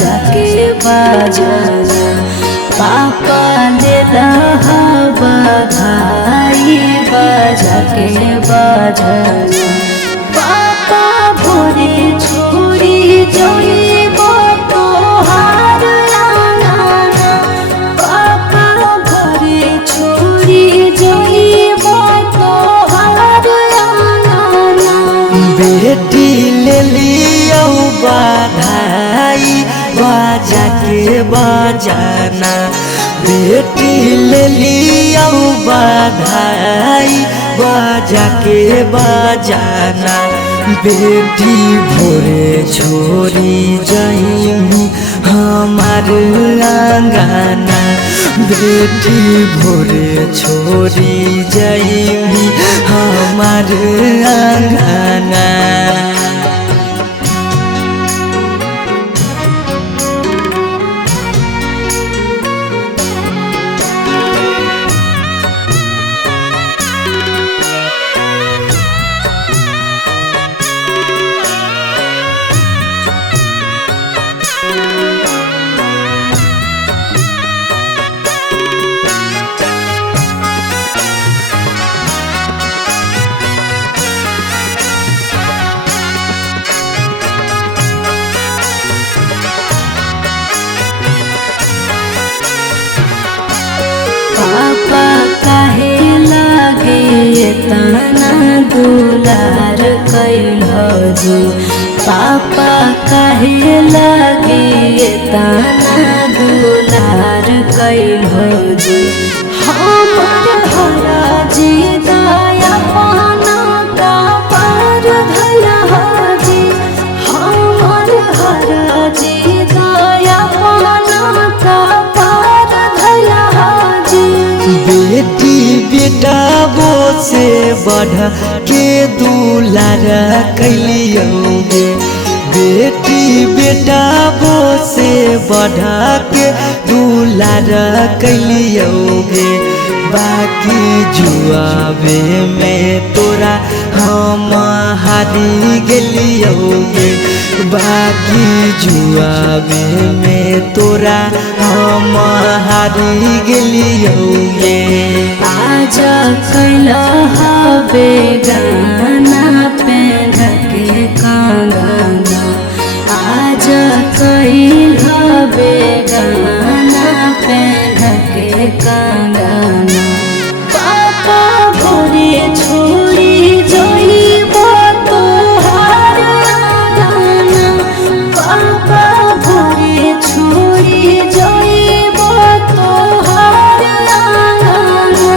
बाजा के बाजना पापा देला बधाई बाजा के बाजना पापा भोरे छोड़ी जइबो तोहार आंगना पापा भोरे छोड़ी जइबो तोहार आंगना बेटी ले लियो बधाई बाजा के बजाना बेटी ले लियो बधाई बाजा के बजाना बेटी भोरे छोड़ी जाइमी हमार आंगना बेटी भोरे छोड़ी जाइमी हमार आंगना पापा काहे लागे तना दुलार कैल जी पापा काहे लागे तना दुलार कैल जी हमर हरा जी दया पाना का पार धया जी हमर हरा जी दया पाना का पार धया बेटी बेटा वो से बढ़ के दुलार कैलियोगे बेटी बेटा वो से बढ़ के दुलार कैलियोगे बाकी जुआवे में तोरा हम हारी गेलियोगे बाकी जुआवे में तोरा हम हारी गेलियोगे आज कैल हवे गाना पेन के कंगना आज कैल हवे गाना पेन के कंगना पापा भोरे छोड़ी जइबो तोहार आंगना पापा भोरे छोड़ी जइबो तोहार आंगना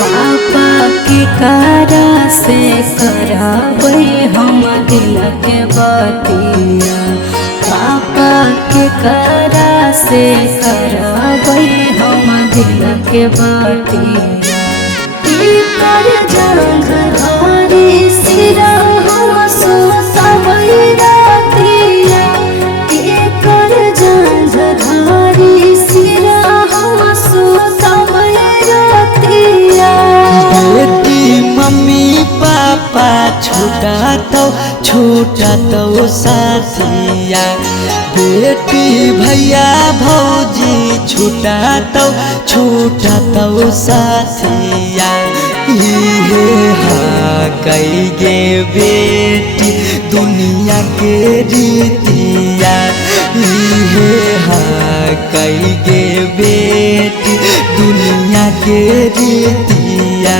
पापा के कारा से कराबै हम दिल के बतिया पापा के कारा से कराबै हम दिल के बतिया कर जंग धारी सिरा हम सो सबै रातिया कर जंग धारी सिरा हम सो सबै रातिया बेटी मम्मी पापा छूटा तो साथिया बेटी भैया भौजी छूटा तो साथिया इहे कई गे बेटी दुनिया के रीतिया इहे कई गे बेटी दुनिया के रीतिया।